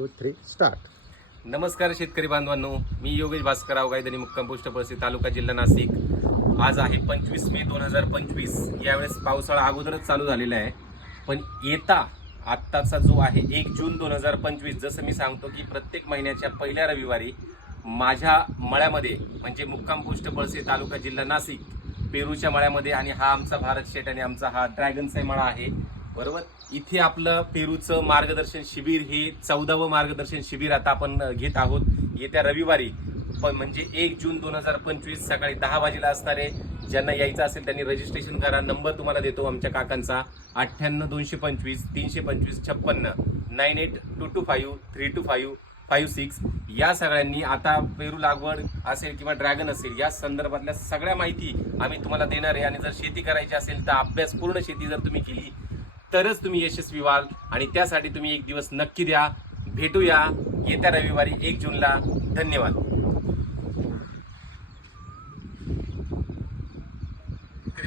3 start. नमस्कार शेतकरी बांधवांनो, मी योगेश भास्करराव गायधनी, मुक्काम पोस्ट पळशी, तालुका जिल्हा नाशिक. आज आहे 25 मे 2025. यावेळेस पावसाळा अगोदरच चालू झालेला आहे, पण आत्ताचा जो आहे 1 जून 2025, जसं मी सांगतो की प्रत्येक महिन्याच्या पहिल्या रविवारी माझ्या मळ्यामध्ये म्हणजे मुक्काम पोस्ट पळशी, तालुका जिल्हा नाशिक, पेरूच्या मळ्यामध्ये, आणि हा आमचा भारत शेट आणि आमचा हा ड्रॅगनचा मळा आहे, बरोबर. इथे आपलं पेरूचं मार्गदर्शन शिबिर, हे 14वं मार्गदर्शन शिबिर आता आपण घेत आहोत येत्या रविवारी, पण म्हणजे 1 जून 2025 सकाळी 10 वाजेला असणार आहे. ज्यांना यायचं असेल त्यांनी रजिस्ट्रेशन करा. नंबर तुम्हाला देतो आमच्या काकांचा, 98 225 325 56 98 225 325 56. या सगळ्यांनी आता पेरू लागवड असेल किंवा ड्रॅगन असेल या संदर्भातल्या सगळ्या माहिती आम्ही तुम्हाला देणार आहे. आणि जर शेती करायची असेल तर अभ्यास, पूर्ण शेती जर तुम्ही केली तरच तुम्ही यशस्वी व्हाल, आणि त्यासाठी तुम्ही एक दिवस नक्की द्या. भेटूया येत्या रविवारी 1 जूनला. धन्यवाद.